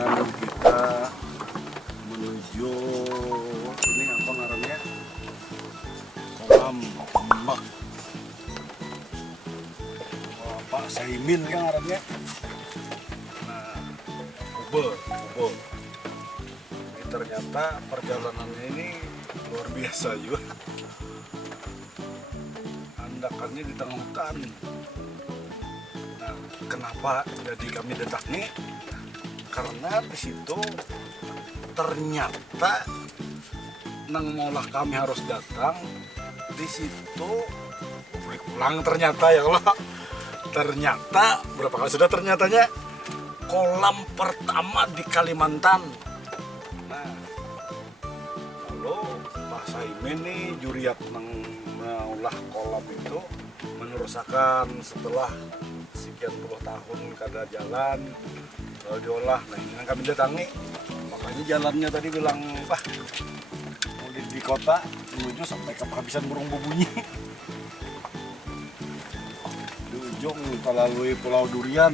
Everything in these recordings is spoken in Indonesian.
perjalanan kita menuju ini apa ngarannya, kolam Embak Pak Saimin kan ngarannya. Nah, Kube. Ini ternyata perjalanannya ini luar biasa juga. Andakannya di tengah hutan. Nah, kenapa jadi kami datangi? Karena di situ ternyata nang maulah kami harus datang di situ pulang ternyata ya Allah. Ternyata berapa kali sudah ternyatanya kolam pertama di Kalimantan. Nah, lalu Pak Saimin nih juriat mengolah kolam itu menerusakan setelah sekian puluh tahun kada jalan lalu diolah. Nah ini yang kami datangi, makanya jalannya tadi bilang Pak mau di kota menuju sampai ke kehabisan burung bubunyi. Di ujung kita lalui Pulau Durian.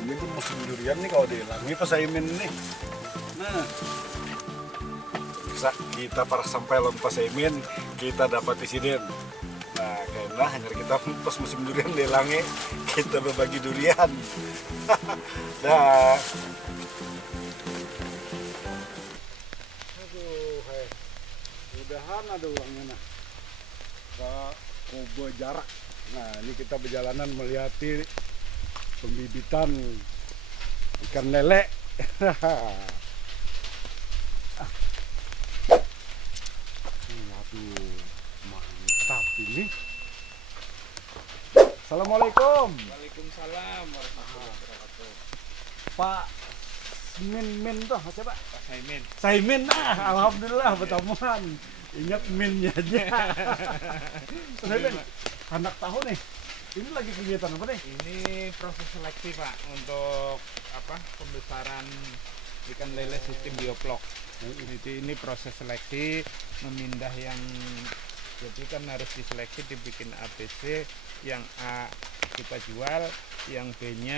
Ini tuh musim durian nih kalau dihilangi Pak Saimin nih. Nah bisa kita para sampai Pak Saimin kita dapat insiden. Nah karena hanya kita pas musim durian dihilangi kita berbagi durian. Dah. Aduh, mudahan ada uangnya nah. Ke Kube Jarak. Nah ini kita berjalanan melihati pembibitan ikan lele. Waduh, mantap ini. Assalamualaikum. Waalaikumsalam warahmatullahi wabarakatuh. Pak Min tuh siapa? Pak Saimin. Saimin. Alhamdulillah bertemuan. Ingat minnya aja. Saimin, anak tahu nih. Ini lagi kegiatan apa nih? Ini proses seleksi Pak untuk pembesaran ikan lele sistem bioplok. Ini proses seleksi memindah yang jadi kan harus diseleksi dibikin ABC, yang A kita jual, yang B-nya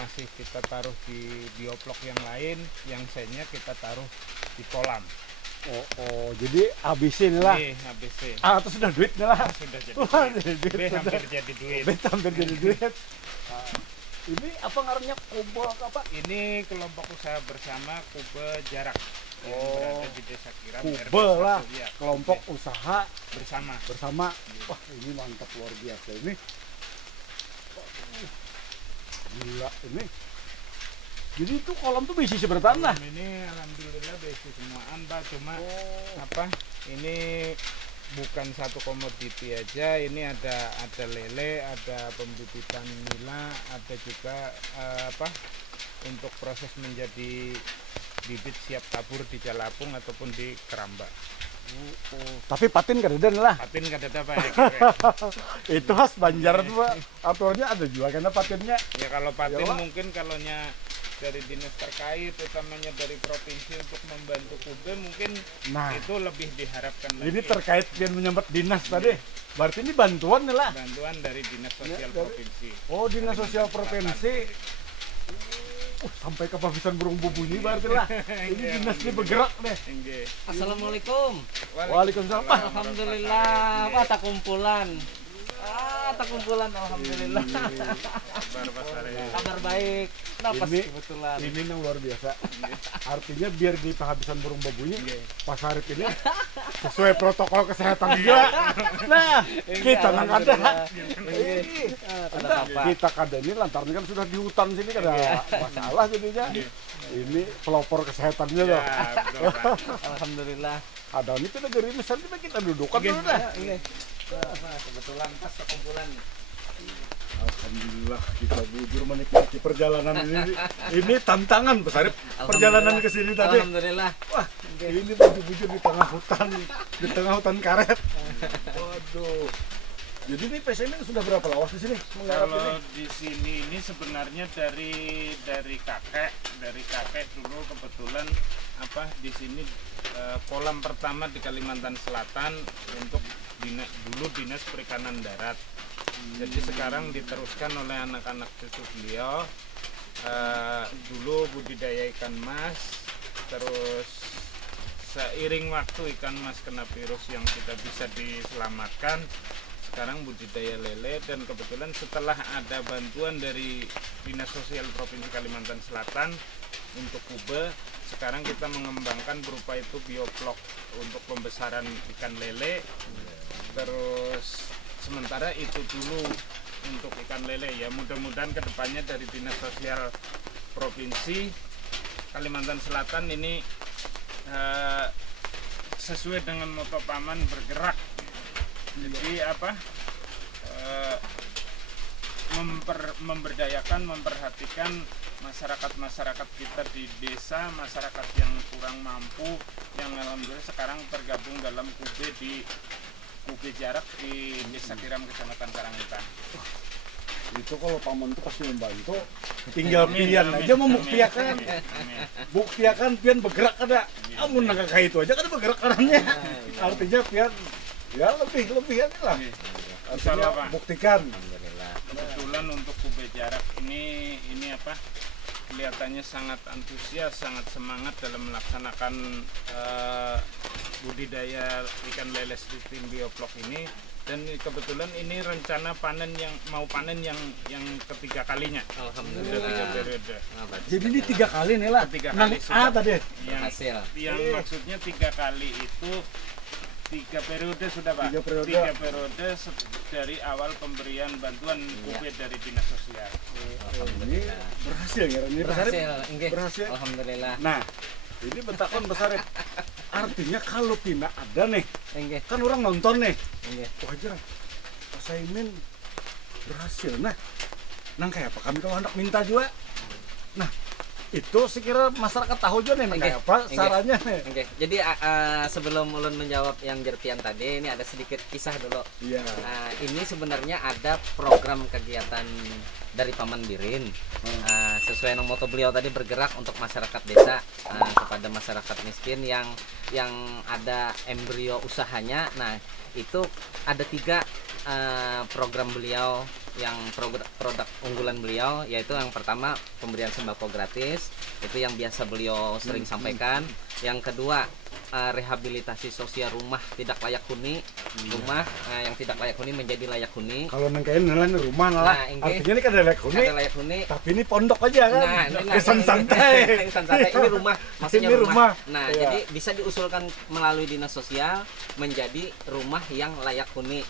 masih kita taruh di bioplok yang lain, yang C-nya kita taruh di kolam. Oh, jadi ABC nih lah. ABC. A itu sudah duit nih lah. Sudah jadi Wah, duit. duit B sudah. hampir jadi duit. B hampir jadi duit. Nah, ini apa ngarannya Kube apa? Ini kelompok usaha bersama Kube Jarak yang Oh, berada di Desa Kiram. Kube RT1, lah, ya, kelompok Kube usaha bersama. Wah, ini mantap luar biasa ini. Gila ini. Jadi itu kolam tuh besi seberatan lah. Ini alhamdulillah besi semuaan Pak, cuma ini bukan satu komoditi aja, ini ada lele, ada pembibitan nila, ada juga untuk proses menjadi bibit siap tabur di Jalapung ataupun di Keramba. Tapi patin kadeden lah. Patin kadada Pak ya. Itu khas Banjar tuh Pak. Aturannya ada juga karena patinnya. Ya kalau patin Yalah. mungkin kalaunya dari dinas terkait, utamanya dari provinsi untuk membantu Kube mungkin itu lebih diharapkan lagi. Ini terkait dengan menyambat dinas tadi. Berarti ini bantuan nih lah. Bantuan dari dinas sosial dari- provinsi. Oh, dinas sosial provinsi. Sampai kehabisan burung bubunyi berarti lah. Ini dinas ini bergerak deh. Nggih. Assalamualaikum. Waalaikumsalam. Alhamdulillah, Pak tak kumpulan. Tak kumpulan alhamdulillah. Kabar Pak Sare. Kabar baik. Kenapa Ini- kebetulan? Ini yang luar biasa. Artinya biar di kehabisan burung bubunyi, Pak Sarip ini sesuai protokol kesehatan juga. Nah, kita nang ada. Tidak apa. Kita kada ini lantaran kan sudah di hutan sini kada masalah jadinya. Ini pelopor kesehatannya Ya, loh. betul Pak. Alhamdulillah. Ada ini kita dari misalnya kita dudukkan dulu dah. Iya. Kebetulan pas kekumpulan. Alhamdulillah kita bujur menikmati perjalanan ini. Ini tantangan Pak Sarip. Perjalanan ke sini tadi. Alhamdulillah. Wah, ini bujur-bujur di tengah hutan karet. Waduh. Jadi ini PSM sudah berapa lawas di sini? Menggarap ini? Kalau di sini ini sebenarnya dari kakek dulu kebetulan di sini kolam pertama di Kalimantan Selatan untuk dulu dinas perikanan darat. Jadi sekarang diteruskan oleh anak-anak cucu beliau dulu budidaya ikan mas, terus seiring waktu ikan mas kena virus yang tidak bisa diselamatkan, sekarang budidaya lele. Dan kebetulan setelah ada bantuan dari Dinas Sosial Provinsi Kalimantan Selatan untuk kube, sekarang kita mengembangkan berupa itu bioplok untuk pembesaran ikan lele. Terus sementara itu dulu untuk ikan lele ya, mudah-mudahan kedepannya dari Dinas Sosial Provinsi Kalimantan Selatan ini sesuai dengan moto Paman bergerak. Jadi memberdayakan, memperhatikan masyarakat kita di desa, masyarakat yang kurang mampu, yang alhamdulillah sekarang tergabung dalam kube jarak di Desa Kiram, Kecamatan Karangitan. Itu kalau paman itu pasti membantu, tinggal pian aja membuktikan. Buktikan pian bergerak ada. Amun nggak kayak itu aja kan bergerak karannya. Artinya pian ya lebih lah. Artinya buktikan. Kebetulan untuk kube jarak ini kelihatannya sangat antusias, sangat semangat dalam melaksanakan budidaya ikan lele sistem bioplok ini. Dan kebetulan ini rencana panen yang ketiga kalinya. Alhamdulillah. 3 periode. Jadi ini 3 kali nih lah. 3 Nang kali A tadi. Hasil. Yang maksudnya 3 kali itu 3 periode sudah Pak. 3 periode. 3 periode dari awal pemberian bantuan kube dari Dinas Sosial. Ini berhasil ya, ini berhasil. Alhamdulillah. Nah, ini bentakon besar. Artinya kalau tidak ada nih, kan orang nonton nih. Wah aja, Pak Saimin berhasil. Nah, kayak apa kami kalau hendak minta juga. Nah, itu sekira masyarakat tahu juga nih kayak apa caranya nih. Jadi sebelum Ulun menjawab yang Jerpian tadi, ini ada sedikit kisah dulu. Iya. Ini sebenarnya ada program kegiatan dari Paman Birin, sesuai dengan moto beliau tadi, bergerak untuk masyarakat desa, kepada masyarakat miskin yang ada embrio usahanya. Nah, itu ada 3 program beliau, yang produk unggulan beliau, yaitu yang pertama pemberian sembako gratis, itu yang biasa beliau sering sampaikan. Yang kedua, rehabilitasi sosial rumah tidak layak huni, rumah yang tidak layak huni menjadi layak huni. Kalau nengkain nelayan rumah lah, artinya ini kan ada layak huni, tapi ini pondok aja kan, kesan santai. Ini rumah, maksudnya ini rumah. Nah, iya. jadi bisa diusulkan melalui Dinas Sosial menjadi rumah yang layak huni.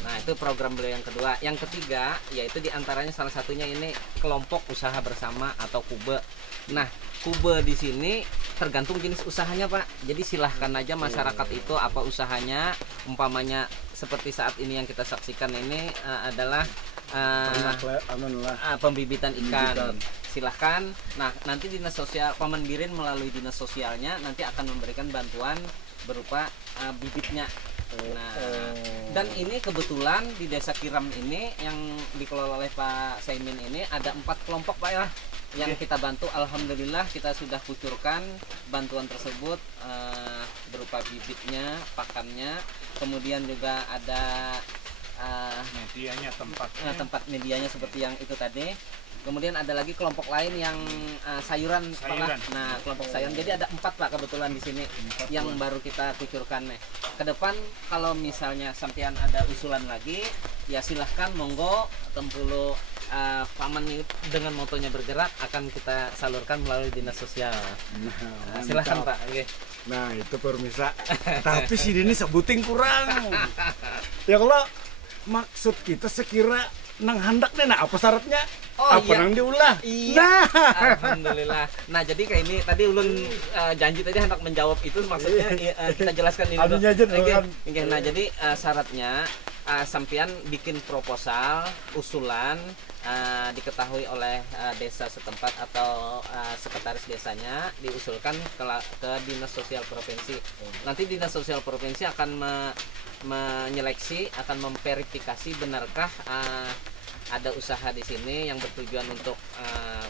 Nah, itu program beliau yang kedua. Yang ketiga, yaitu diantaranya salah satunya ini kelompok usaha bersama atau kube. Nah, kube di sini tergantung jenis usahanya Pak. Jadi silahkan aja masyarakat itu apa usahanya. Umpamanya seperti saat ini yang kita saksikan ini adalah pembibitan ikan. Silahkan. Nah, nanti Dinas Sosial Paman Birin melalui Dinas Sosialnya nanti akan memberikan bantuan berupa bibitnya. Nah, dan ini kebetulan di Desa Kiram ini yang dikelola oleh Pak Saimin ini ada 4 kelompok Pak ya, yang kita bantu. Alhamdulillah kita sudah kucurkan bantuan tersebut berupa bibitnya, pakannya, kemudian juga ada medianya, tempat medianya seperti yang itu tadi. Kemudian ada lagi kelompok lain yang sayuran. Nah, kelompok sayuran. Jadi ada 4 Pak kebetulan di sini yang baru kita kucurkan nih. Ke depan kalau misalnya sampean ada usulan lagi, ya silahkan monggo tempulu Paman dengan motonya bergerak akan kita salurkan melalui Dinas Sosial. Silahkan Pak. Nah, itu permisa. Tapi sini ini sebuting kurang. Ya kalau maksud kita sekira nang handak nih, nah apa syaratnya? Nang diulah? Iya. Nah. Alhamdulillah. Nah, jadi kayak ini tadi Ulun janji tadi hendak menjawab itu, maksudnya kita jelaskan ini dulu. Nah, jadi syaratnya sampean bikin proposal, usulan, diketahui oleh desa setempat atau sekretaris desanya, diusulkan ke Dinas Sosial Provinsi. Nanti Dinas Sosial Provinsi akan menyeleksi, akan memverifikasi benarkah ada usaha di sini yang bertujuan untuk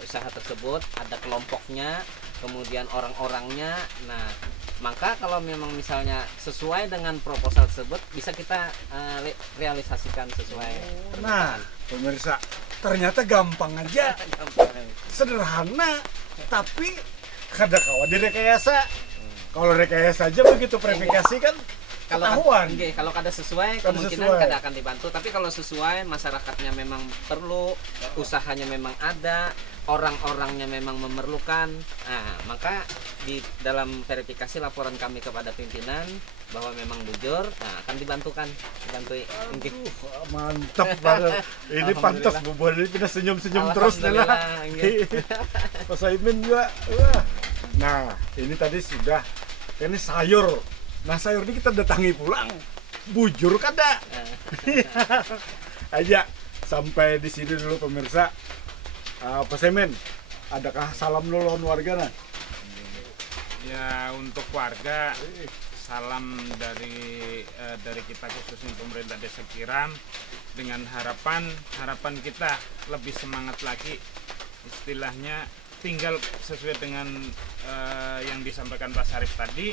usaha tersebut, ada kelompoknya, kemudian orang-orangnya. Nah, maka kalau memang misalnya sesuai dengan proposal tersebut, bisa kita realisasikan sesuai. Nah, pemirsa, ternyata gampang aja, sederhana, tapi kada kawan direkayasa. Kalau rekayasa aja begitu verifikasi kan ketahuan. Kalau kada sesuai Kada kemungkinan sesuai. kada akan dibantu. Tapi kalau sesuai, masyarakatnya memang perlu, usahanya memang ada, orang-orangnya memang memerlukan. Nah, maka di dalam verifikasi laporan kami kepada pimpinan bahwa memang bujur, nah, akan dibantukan, dibantui. Mantap banget. Ini pantas bobol ini pindah senyum-senyum terus nih lah. Pak Saimin juga. Wah. Nah, ini tadi sudah. Ini sayur. Nah, sayur ini kita datangi pulang. Bujur kada. Aja sampai di sini dulu pemirsa. Pak Saimin, adakah salam lu lawan warga nah? Ya, untuk warga salam dari kita khususnya pemerintah Desa Kiram, dengan harapan kita lebih semangat lagi, istilahnya tinggal sesuai dengan yang disampaikan Pak Sarif tadi,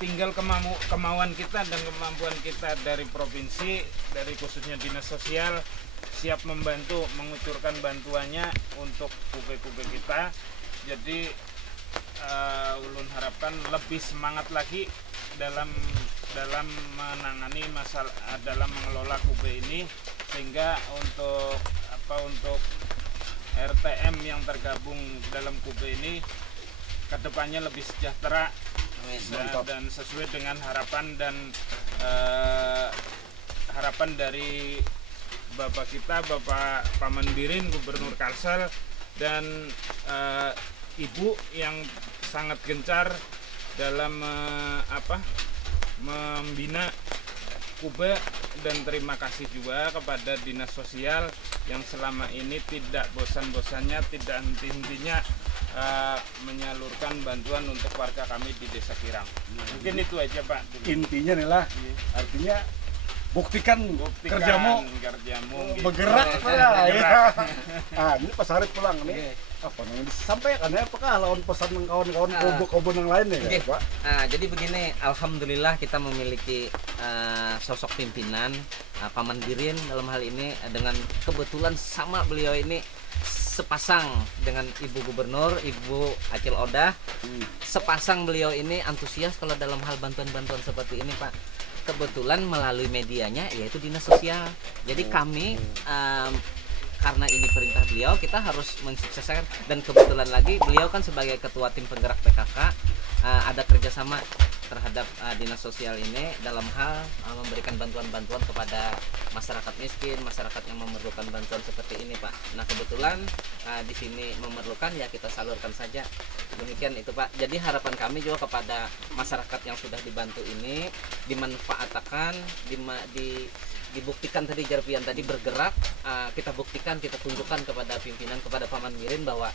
tinggal kemauan kita dan kemampuan kita dari provinsi, dari khususnya dinas sosial siap membantu mengucurkan bantuannya untuk kube-kube kita. Jadi ulun harapkan lebih semangat lagi dalam menangani masalah, dalam mengelola kube ini, sehingga untuk RTM yang tergabung dalam kube ini kedepannya lebih sejahtera dan sesuai dengan harapan dan harapan dari Bapak kita, Bapak Paman Birin, Gubernur Kalsel, dan Ibu yang sangat gencar dalam membina kube, dan terima kasih juga kepada dinas sosial yang selama ini tidak bosan-bosannya, tidak henti-hentinya menyalurkan bantuan untuk warga kami di Desa Kiram. Mungkin itu aja Pak. Intinya nih lah, artinya buktikan kerjamu gitu. bergerak lah ya. Ah, ini Pak Sarif pulang nih. Apa yang disampaikan ya? Apakah lawan pesan ng kawan-kawan kobo-kobo yang lain ya, Pak? Nah, jadi begini, alhamdulillah kita memiliki sosok pimpinan Paman Birin dalam hal ini, dengan kebetulan sama beliau ini sepasang dengan Ibu Gubernur, Ibu Acil Odah. Sepasang beliau ini antusias kalau dalam hal bantuan-bantuan seperti ini, Pak. Kebetulan melalui medianya yaitu dinas sosial. Jadi kami karena ini perintah beliau, kita harus mensukseskan, dan kebetulan lagi beliau kan sebagai ketua tim penggerak PKK ada kerjasama terhadap dinas sosial ini dalam hal memberikan bantuan-bantuan kepada masyarakat miskin, masyarakat yang memerlukan bantuan seperti ini, Pak. Nah, kebetulan di sini memerlukan, ya kita salurkan saja. Demikian itu, Pak. Jadi harapan kami juga kepada masyarakat yang sudah dibantu ini dimanfaatkan, dibuktikan tadi Jarpian tadi bergerak, kita buktikan, kita tunjukkan kepada pimpinan, kepada Paman Birin bahwa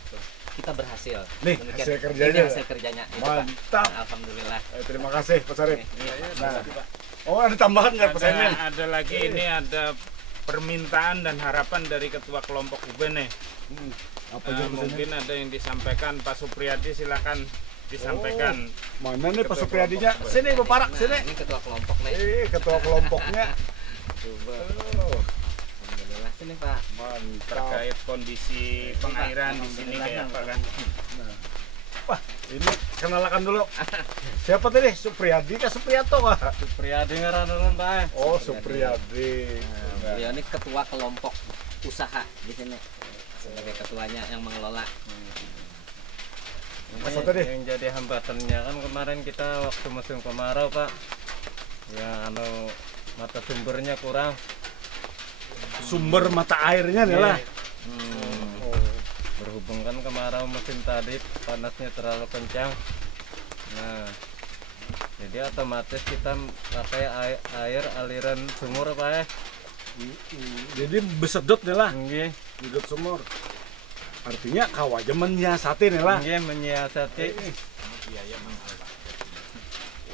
kita berhasil. Nih, Demikian. hasil kerjanya. Ini hasil kerjanya. Itu, Pak. Mantap. Alhamdulillah. Terima kasih Pak Sarif. Nah, Oh, ada tambahan nggak Pak Saimin? Ada lagi, ini ada permintaan dan harapan dari ketua kelompok UB nih. Apa aja Pak Saimin? Mungkin ada yang disampaikan Pak Supriyadi, silakan disampaikan. Mana nih Pak Ketua Supriyadinya? kelompok. Sini Pak Parak, nah, sini. ini ketua kelompok nih. Ketua kelompoknya. Coba. Oh, Alhamdulillah, sini Pak. mantap. Terkait kondisi pengairan di sini kayak apa kan? Wah, ini kenalkan dulu. Siapa tadi? Supriyadi kah Supriyato kah? Supriyadi ngaran Pak. Oh, Supriyadi. Beliau ini ketua kelompok usaha di sini sebagai ketuanya yang mengelola. Apa tadi? Yang jadi hambatannya kan kemarin kita waktu musim kemarau Pak, ya mata sumbernya kurang. Sumber mata airnya nih lah. Berhubung kan kemarau musim tadi panasnya terlalu kencang. Nah, jadi otomatis kita pakai air aliran sumur Pak ya. Jadi besedot nih lah, Nggih, sedot sumur. Artinya kau aja menyiasati nih lah. nggih menyiasati.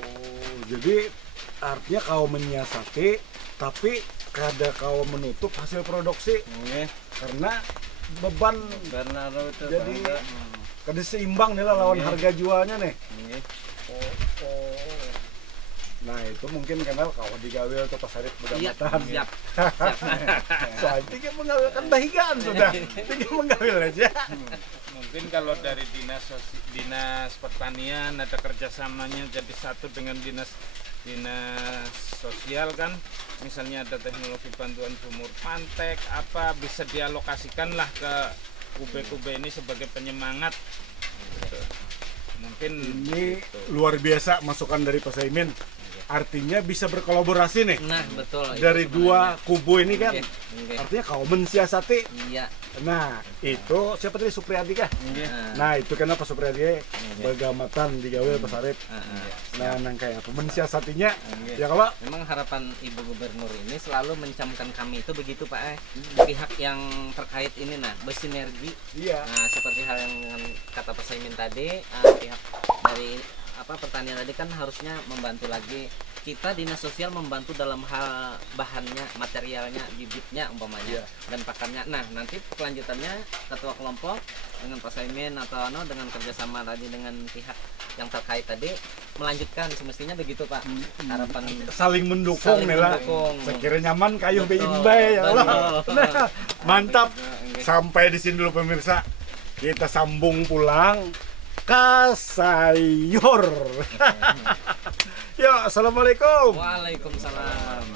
Oh, jadi artinya kau menyiasati, tapi kada kau menutup hasil produksi Nggih, karena beban karena itu Jadi, Pak. kada seimbang nih lah lawan Iya. harga jualnya nih. Nggih. Nah itu mungkin kenal kalau digawe atau pasarip Iya, Bedamatan. siap. Soalnya tiga mengawil kan bahigan sudah. Tiga mengawil aja. Mungkin kalau dari dinas pertanian ada kerjasamanya jadi satu dengan dinas sosial kan, misalnya ada teknologi bantuan sumur pantek apa bisa dialokasikan lah ke kube-kube ini sebagai penyemangat gitu. Mungkin Ini gitu. luar biasa masukan dari Pak Saimin. Artinya bisa berkolaborasi nih Nah, betul. itu dari dua sebenarnya. kubu ini kan. Oke. Artinya kalau mensiasati. Iya. Nah itu siapa tadi Supriyadi kah? Nah, Nah itu kenapa Supriyadi Begamatan digawe pasarip. nah. Nah nang kayak apa mensiasatinya ya kalau Memang harapan Ibu Gubernur ini selalu mencamkan kami itu begitu Pak pihak yang terkait ini nah bersinergi. iya Nah, seperti hal yang dengan kata Pak Saimin tadi, pihak dari pertanian tadi kan harusnya membantu lagi. Kita dinas sosial membantu dalam hal bahannya, materialnya, bibitnya umpamanya dan pakannya. Nah, nanti kelanjutannya ketua kelompok dengan Pak Saimin atau dengan kerjasama tadi dengan pihak yang terkait tadi melanjutkan semestinya begitu Pak. Harapan saling mendukung Saling nih lah. mendukung. Sekira nyaman kayu Betul, beimbai ya Allah. betul. Nah, mantap. Oke. Sampai di sini dulu pemirsa. Kita sambung pulang ke sayur. Yo, assalamualaikum. Waalaikumsalam.